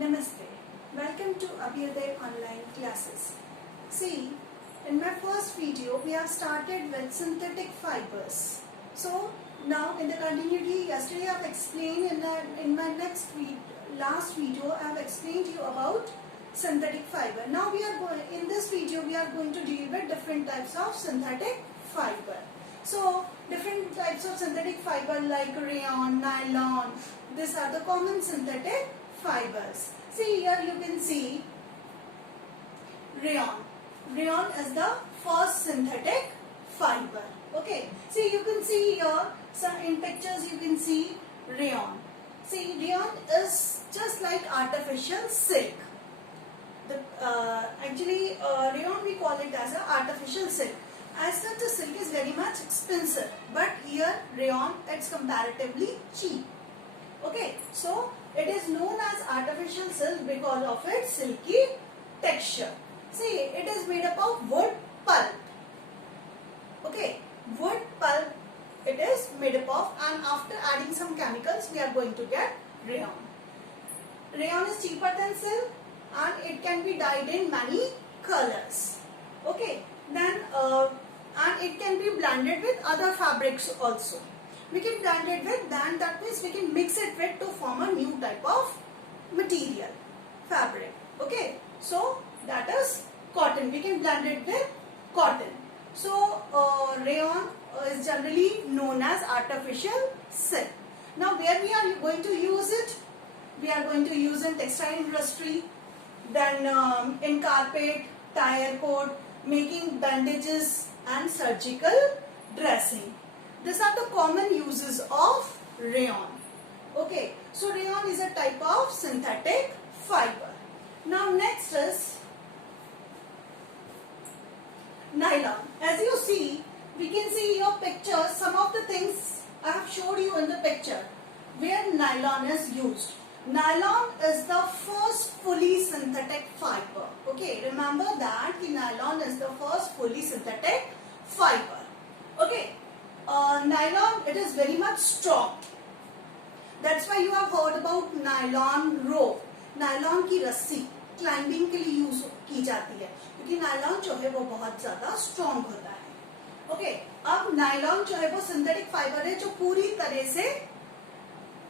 Namaste. Welcome to Abhyuday online classes. See, in my first video we have started with synthetic fibers. So now in the continuity, yesterday I have explained in my last video I have explained to you about synthetic fiber. Now in this video we are going to deal with different types of synthetic fiber. So different types of synthetic fiber like rayon, nylon, these are the common synthetic fibers. See, here you can see rayon. Rayon is the first synthetic fiber. Okay. See, you can see here in pictures you can see rayon. See, rayon is just like artificial silk. Rayon we call it as an artificial silk. As such, the silk is very much expensive, but here rayon it's comparatively cheap. Okay, so it is known as artificial silk because of its silky texture. See, it is made up of wood pulp. Okay, wood pulp it is made up of, and after adding some chemicals we are going to get rayon. Rayon is cheaper than silk and it can be dyed in many colors. Okay, then and it can be blended with other fabrics also. We can blend it with, then that means we can mix it with to form a new type of material, fabric. Okay, so that is cotton. We can blend it with cotton. So rayon is generally known as artificial silk. Now where we are going to use it? We are going to use in textile industry, then in carpet, tire cord, making bandages and surgical dressing. These are the common uses of rayon. Okay, so rayon is a type of synthetic fiber. Now next is nylon. As you see, we can see your picture, some of the things I have showed you in the picture where nylon is used. Nylon is the first fully synthetic fiber. Okay, remember that nylon is the first fully synthetic fiber. Okay, nylon it is very much strong. That's why you have heard about nylon rope. Nylon की रस्सी climbing के लिए use की जाती है क्योंकि nylon जो है वो बहुत ज्यादा स्ट्रॉन्ग होता है. ओके, अब नायलॉन जो है वो सिंथेटिक फाइबर है जो पूरी तरह से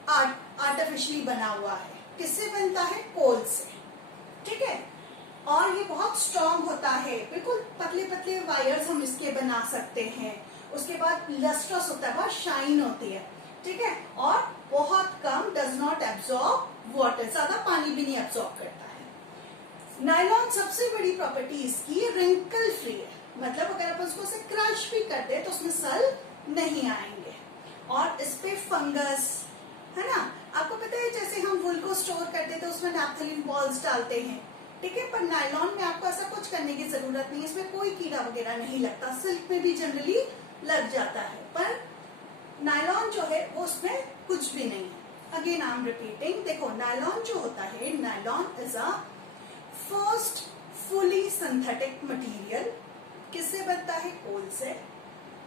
आर्टिफिशियली बना हुआ है. किससे बनता है? कोल से. ठीक है, और ये बहुत स्ट्रॉन्ग होता है. बिल्कुल पतले पतले वायर्स हम इसके बना सकते हैं. उसके बाद लस्ट्रस होता है, बहुत शाइन होती है. ठीक है, और बहुत कम डज नॉट एब्जॉर्ब वाटर, ज्यादा पानी भी नहीं एब्जॉर्ब करता है. नायलॉन सबसे बड़ी प्रॉपर्टी इसकी रिंकल फ्री है. मतलब अगर आप उसको से क्रश भी करते हैं तो उसमें सल नहीं आएंगे. और इस पे फंगस है ना, आपको पता है जैसे हम वूल को स्टोर करते हैं तो उसमें नैप्थलीन बॉल्स डालते हैं. ठीक है, पर नायलॉन में आपको ऐसा कुछ करने की जरूरत नहीं है. इसमें कोई कीड़ा वगैरह नहीं लगता. सिल्क में भी जनरली लग जाता है, पर नायलॉन जो है वो उसमें कुछ भी नहीं है. Again I am repeating. देखो, नायलॉन जो होता है, nylon is a first fully synthetic material. किससे बनता है? कोल से.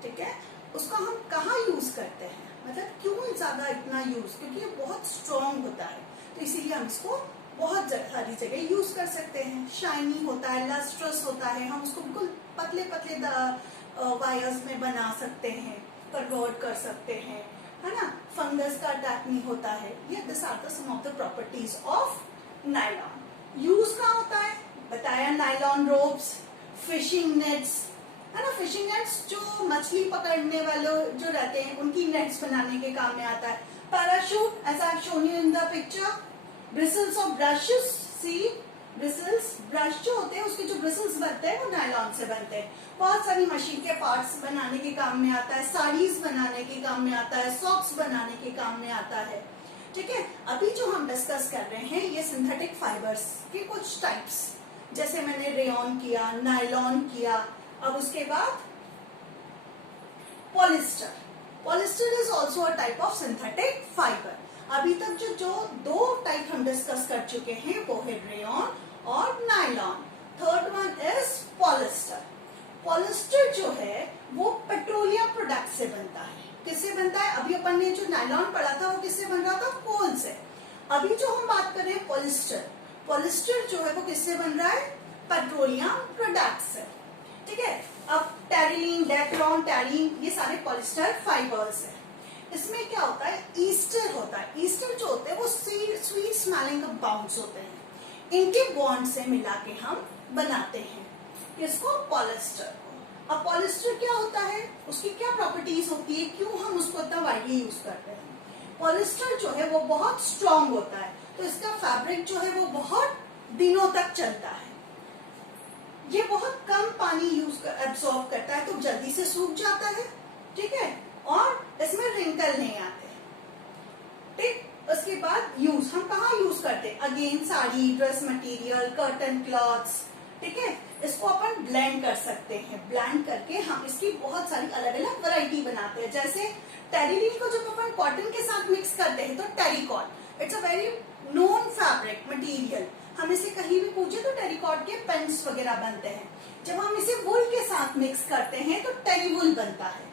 ठीक है, उसको हम कहाँ यूज करते हैं, मतलब क्यों ज्यादा इतना यूज? क्योंकि ये बहुत स्ट्रॉन्ग होता है, तो इसीलिए हम इसको बहुत सारी जगह यूज कर सकते हैं. शाइनी होता है, लस्ट्रस होता है, हम उसको बिल्कुल पतले पतले वायर्स में बना सकते हैं, कन्वर्ट कर सकते हैं, है ना. फंगस का अटैक नहीं होता है. ये this are the some of the properties of nylon. Use कहाँ होता है? बताया, नायलॉन रोप्स, फिशिंग नेट्स, है ना. फिशिंग नेट्स जो मछली पकड़ने वाले जो रहते हैं उनकी नेट्स बनाने के काम में आता है. Parachute, as I have shown you in the picture. Bristles of brushes, see bristles, brush जो होते हैं उसके जो ब्रिसल्स बनते हैं वो नायलॉन से बनते हैं. बहुत सारी मशीन के पार्ट्स बनाने के काम में आता है. साड़ीज बनाने के काम में आता है. सॉक्स बनाने के काम में आता है. ठीक है, अभी जो हम डिस्कस कर रहे हैं ये सिंथेटिक फाइबर्स के कुछ टाइप्स, जैसे मैंने रेयॉन किया, नायलॉन किया. अब उसके बाद polyester. Polyester is also a type of synthetic fibre. अभी तक जो दो टाइप हम डिस्कस कर चुके हैं वो है रेयॉन और nylon. Third one is polyester. Polyester जो है वो पेट्रोलियम प्रोडक्ट से बनता है. किससे बनता है? अभी अपन ने जो नायलॉन पढ़ा था वो किससे बन रहा था? कोल से. अभी जो हम बात कर रहे हैं पॉलिस्टर, पॉलिस्टर जो है वो किससे बन रहा है? पेट्रोलियम प्रोडक्ट से, ठीक है। अब टेरिलीन, डेक्लॉन, टेरिन, ये सारे पॉलिस्टर फाइबर्स है। इसमें क्या होता है? ईस्टर होता है। ईस्टर जो होते हैं वो स्वीट स्मेलिंग कंपाउंड्स होते हैं, इनके बॉन्ड से मिला के हम बनाते हैं किसको? पॉलिस्टर को। अब पॉलिस्टर क्या होता है, उसकी क्या प्रॉपर्टीज होती है, क्यों हम उसको इतना वाइडली यूज करते हैं? पॉलिस्टर जो है वो बहुत स्ट्रॉन्ग होता है, तो इसका फैब्रिक जो है वो बहुत दिनों तक चलता है। ये बहुत कम पानी एब्सॉर्ब करता है, तो जल्दी से सूख जाता है, ठीक है, और इसमें रिंकल नहीं आते, ठीक। उसके बाद यूज हम कहाँ यूज करते हैं? Again sari, dress material, curtain clothes, ठीक है। इसको अपन ब्लेंड कर सकते हैं, ब्लेंड करके हम इसकी बहुत सारी अलग अलग वैरायटी बनाते हैं। जैसे टेरिलीन को जब अपन कॉटन के साथ मिक्स करते हैं तो terricot, it's a very known fabric material. हम इसे कहीं भी पूछे तो टेरिकॉट के पेंट्स वगैरह बनते हैं। जब हम इसे वुल के साथ मिक्स करते हैं तो टेरीवुल बनता है,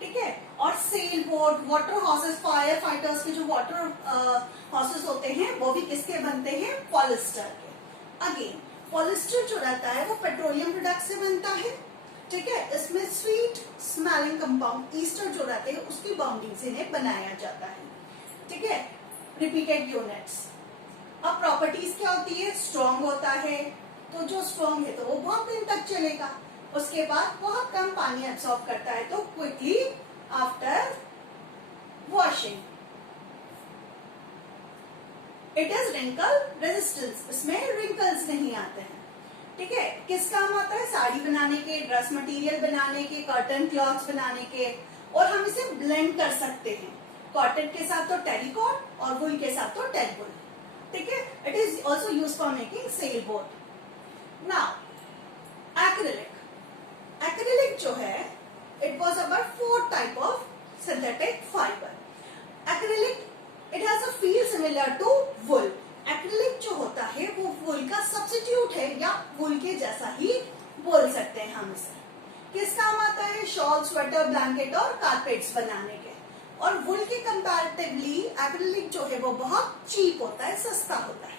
ठीक है। और sail boat, water horses, fire fighters के जो वाटर हॉर्सेस होते हैं वो भी किसके बनते हैं? पॉलिस्टर के। अगेन पॉलिस्टर जो रहता है वो पेट्रोलियम प्रोडक्ट से बनता है, ठीक है। इसमें स्वीट स्मेलिंग कंपाउंड ईस्टर जो रहते हैं उसकी बाउंडिंग से इन्हें बनाया जाता है, ठीक है। Repeated units. अब प्रॉपर्टीज क्या होती है? स्ट्रॉन्ग होता है, तो जो स्ट्रॉन्ग है तो वो बहुत दिन तक चलेगा। उसके बाद बहुत कम पानी एब्सॉर्ब करता है, तो quickly after washing it is wrinkle resistance, इसमें रिंकल्स नहीं आते हैं, ठीक है। किस काम आता है? साड़ी बनाने के, ड्रेस मटेरियल बनाने के, कर्टन क्लॉथ्स बनाने के, और हम इसे ब्लेंड कर सकते हैं। कॉटन के साथ तो टेरिकॉट और वुल के साथ तो टेरिवुल, ठीक है। It is also use for making sail boat. Now acrylic, acrylic जो है it was about 4 type of synthetic fibre. Acrylic it has a feel similar to wool. Acrylic जो होता है वो वुल का सब्स्टिट्यूट है, या वुल के जैसा ही बोल सकते हैं हम इसे। किस काम आता है? शॉल, स्वेटर, ब्लैंकेट और कारपेट्स बनाने के। और वुल के कंपैरेटिवली एक्रिलिक जो है वो बहुत चीप होता है, सस्ता होता है,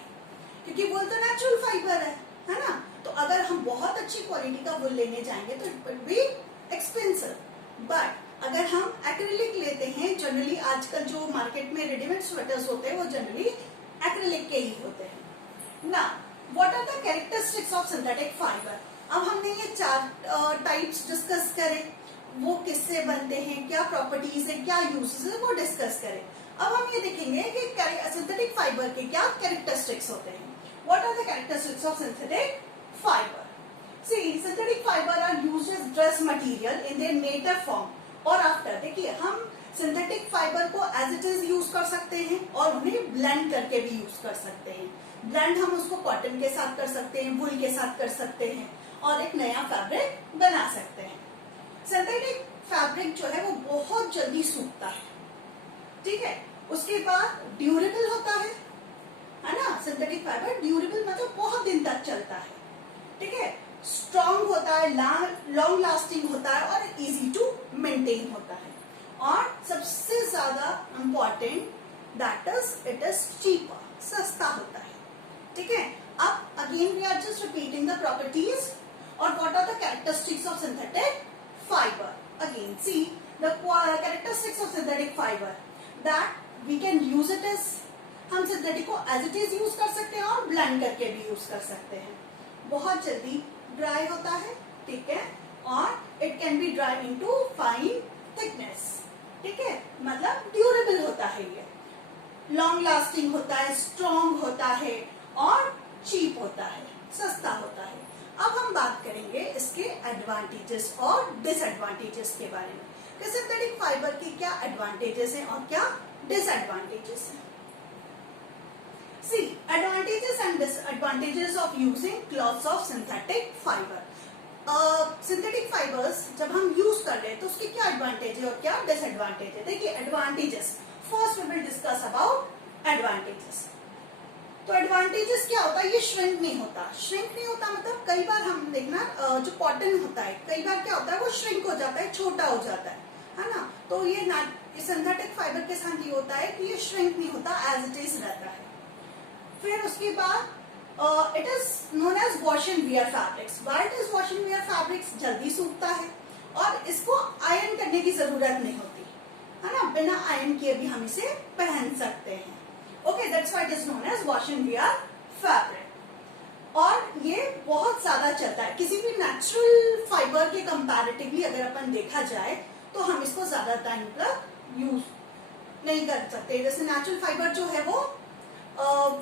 क्योंकि वुल तो नेचुरल फाइबर है ना। तो अगर हम बहुत अच्छी क्वालिटी का वुल लेने जाएंगे तो it will be expensive. But अगर हम एक्रिलिक लेते हैं, जनरली आजकल जो मार्केट में रेडीमेड स्वेटर्स होते हैं वो जनरली एक्रिलिक के ही होते हैं ना। What are the characteristics of synthetic fibre? अब हमने ये 4 टाइप्स डिस्कस करे, वो किससे बनते हैं, क्या प्रॉपर्टीज है, क्या यूजेस है, वो डिस्कस करें। अब हम ये देखेंगे कि सिंथेटिक फाइबर के क्या कैरेक्टरिस्टिक्स होते हैं। What are the characteristics of synthetic fibre? See, synthetic fibre are used as dress material in their native form और आफ्टर। देखिए, हम सिंथेटिक फाइबर को एज इट इज यूज कर सकते हैं और उन्हें ब्लेंड करके भी यूज कर सकते हैं। ब्लेंड हम उसको कॉटन के साथ कर सकते हैं, वुल के साथ कर सकते हैं और एक नया फैब्रिक बना सकते हैं। सिंथेटिक फैब्रिक जो है वो बहुत जल्दी सूखता है, ठीक है। उसके बाद ड्यूरेबल होता है ना। सिंथेटिक फाइबर ड्यूरेबल मतलब बहुत दिन तक चलता है, ठीक है। स्ट्रॉन्ग होता है, लॉन्ग लास्टिंग होता है और इजी टू मेंटेन होता है। और सबसे ज्यादा important that is it is cheaper, सस्ता होता है, ठीक है। अब again we are just repeating the properties और what are the characteristics of synthetic fiber. Again, see the characteristics of synthetic fiber that we can use it as, हम synthetic को as it is use कर सकते हैं और blend करके भी use कर सकते हैं। बहुत जल्दी ड्राई होता है, ठीक है, और it can be dry into fine thickness, ठीक है, मतलब ड्यूरेबल होता है, ये लॉन्ग लास्टिंग होता है, स्ट्रॉन्ग होता है और चीप होता है, सस्ता होता है। अब हम बात करेंगे इसके एडवांटेजेस और डिसएडवांटेजेस के बारे में कि सिंथेटिक फाइबर के क्या एडवांटेजेस हैं और क्या डिसएडवांटेजेस हैं। See, advantages and disadvantages of using clothes of synthetic fibre. Synthetic fibres जब हम यूज कर रहे हैं तो उसके क्या एडवांटेज है और क्या डिसएडवांटेज है। देखिए, advantages first we will discuss about advantages. तो एडवांटेजेस क्या होता है? ये श्रिंक नहीं होता। श्रिंक नहीं होता मतलब कई बार हम देखना जो कॉटन होता है कई बार क्या होता है वो श्रिंक हो जाता है, छोटा हो जाता है ना। तो ये सिंथेटिक फाइबर के साथ ये होता है कि ये श्रिंक नहीं होता, एज इट इज रहता है। फिर उसके बाद it is known as wash and wear fabrics. Why it is wash and wear fabrics? जल्दी सूखता है और इसको आयरन करने की जरूरत नहीं होती है ना, बिना आयरन किए भी हम इसे पहन सकते हैं। Okay, that's why it is known as wash and wear fabric. और ये बहुत ज्यादा चलता है, किसी भी नेचुरल फाइबर के कंपैरेटिवली अगर अपन देखा जाए तो हम इसको ज्यादा टाइम तक यूज नहीं कर सकते। जैसे नेचुरल फाइबर जो है वो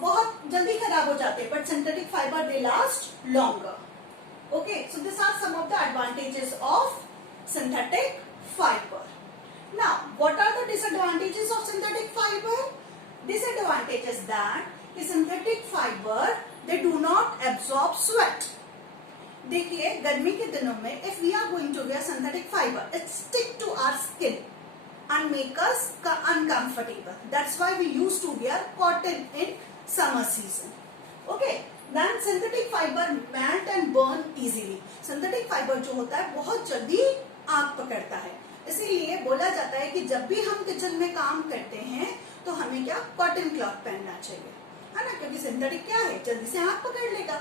बहुत जल्दी खराब हो जाते हैं, but synthetic fibre they last longer. Okay, so this are some of the advantages of synthetic fibre. Now what are the disadvantages of synthetic fibre? Disadvantage is that synthetic fiber they do not absorb sweat. देखिए गर्मी के दिनों में if we are going to wear synthetic fiber, it stick to our skin and make us uncomfortable. That's why we used to wear cotton in summer season. Okay, then synthetic fiber melt and burn easily. Synthetic fiber जो होता है बहुत जल्दी आग पकड़ता है, इसीलिए बोला जाता है कि जब भी हम किचन में काम करते हैं तो हमें क्या कॉटन क्लॉथ पहनना चाहिए, है ना, क्योंकि सिंथेटिक क्या है, जल्दी से आग पकड़ लेगा।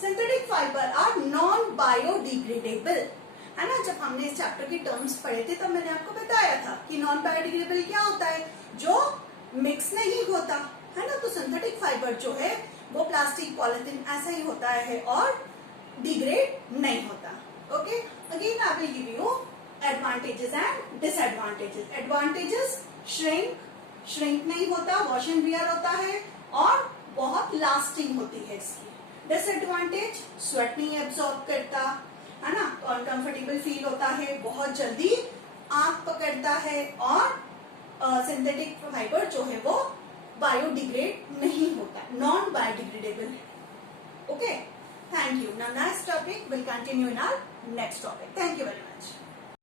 Synthetic fibre are non biodegradable, है ना। जब हमने इस चैप्टर के टर्म्स पढ़े थे तब मैंने आपको बताया था कि नॉन बायोडिग्रेडेबल क्या होता है, जो मिक्स नहीं होता, है ना। तो सिंथेटिक फाइबर जो है वो प्लास्टिक पॉलिथीन ऐसा ही होता है और डिग्रेड नहीं होता। Okay, again I will give you advantages and disadvantages. Advantages, shrink नहीं होता, वॉश एंड वियर होता है और बहुत लास्टिंग होती है इसकी। डिसएडवांटेज, स्वेट नहीं एब्सॉर्ब करता, है ना, तो अनकंफर्टेबल फील होता है, बहुत जल्दी आग पकड़ता है और सिंथेटिक फाइबर जो है वो बायोडिग्रेड नहीं होता, नॉन बायोडिग्रेडेबल है। Okay, thank you. Now next topic will continue in our next topic. Thank you very much.